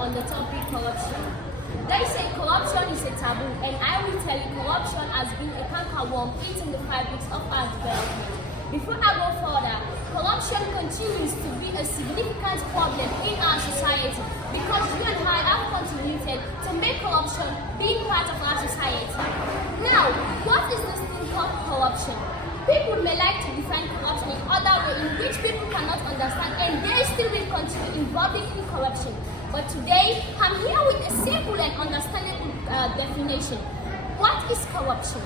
on the topic corruption. They say corruption is a taboo, and I will tell you corruption has been a cankerworm eating the fabrics of our development. Before I go further, corruption continues to be a significant problem in our society because you and I have contributed to make corruption being part of our society. Now, what is this thing called corruption? People may like to define corruption in other ways in which people cannot understand, and they still will continue involving in corruption. But today, I'm here with a simple and understandable definition. What is corruption?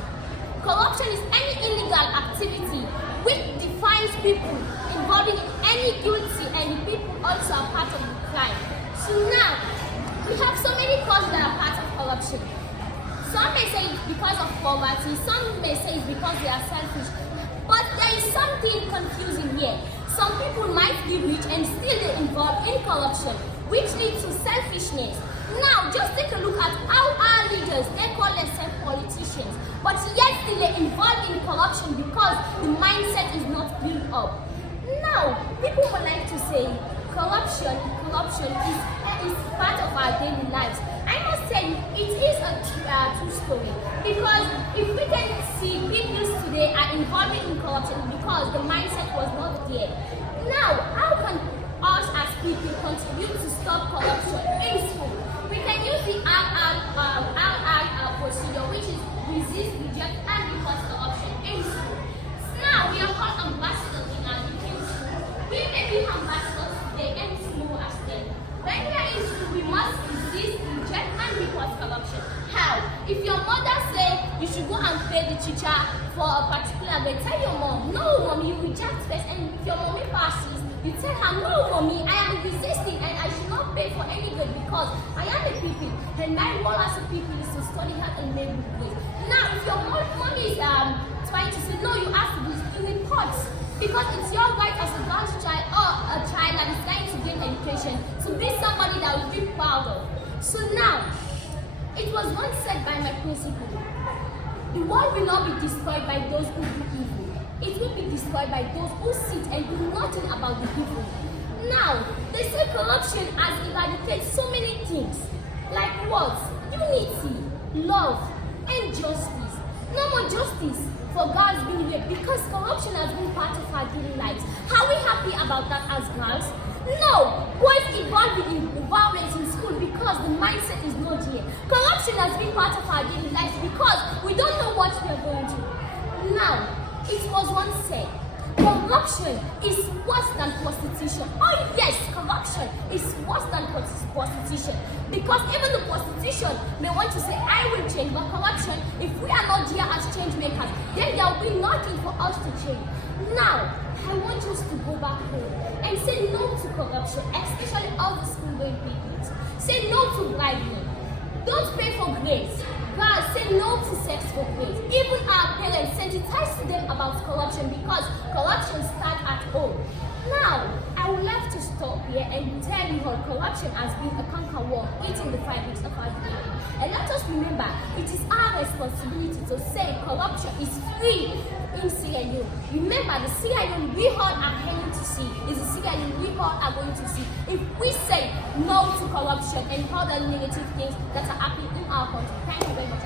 Corruption is any illegal activity which defines people involving in any guilty, and the people also are part of the crime. So now, we have so many causes that are part of corruption. Some may say it's because of poverty, some may say it's because they are selfish. But there is something confusing here. Some people might be rich and still they involve in corruption, which leads to selfishness. Now, just take a look at how our leaders, they call themselves politicians, but yet still they involve in corruption because the mindset is not built up. Now, people would like to say corruption is part of our daily lives. I must tell you, it is a true story, because if we can see people today are involving in corruption because the mindset was not there. Now, how can us as people contribute to stop corruption in school? We can use the RR procedure, which is resist, reject, and report corruption in school. Now, we are called ambassadors in our school. We may be ambassadors today in school as well. When we are in school, we must resist, reject, and report corruption. How? If your mother says you should go and pay the teacher for a particular grade, tell your mom, no, mommy, you reject first. And if your mommy passes, you tell her, no, mommy, I am resisting and I should not pay for any good because I am a people. And my role as a people is to study hard and make good grades. Now, if your mommy is trying to say, no, you have to do this, you report. Because it's your right as a girl child or a child that is trying to gain education to be somebody that will be proud of. So now, it was once said by my principal, the world will not be destroyed by those who do evil. It will be destroyed by those who sit and do nothing about the evil. Now, they say corruption has eradicated so many things, like what? Unity, love, and justice. No more justice for girls being here because corruption has been part of our daily lives. Are we happy about that as girls? No, boys involved in violence in school because the mindset is not here. Corruption has been part of our daily lives because we don't know what we are going to. Now, it was once said, corruption is worse than prostitution. Oh yes, corruption is worse than prostitution. Because even the prostitution may want to say, I will change, but corruption, if we are not here as change makers, then there will be nothing for us to change. Now, I want us to go back home and say no to corruption, especially all the school-going people. Say no to bribery. Don't pay for grades. Girls, say no to sex for grades. Even our parents sensitize to them about corruption because corruption starts at home. Now, I would like to stop here and tell you how corruption has been a cankerworm eating the fabrics of our DNA. And let us remember, it is our responsibility to say corruption is free in Sierra Leone. Remember, the Sierra Leone we all are heading to see is the Sierra Leone we all are going to see if we say no to corruption and other negative things that are happening in our country. Thank you very much.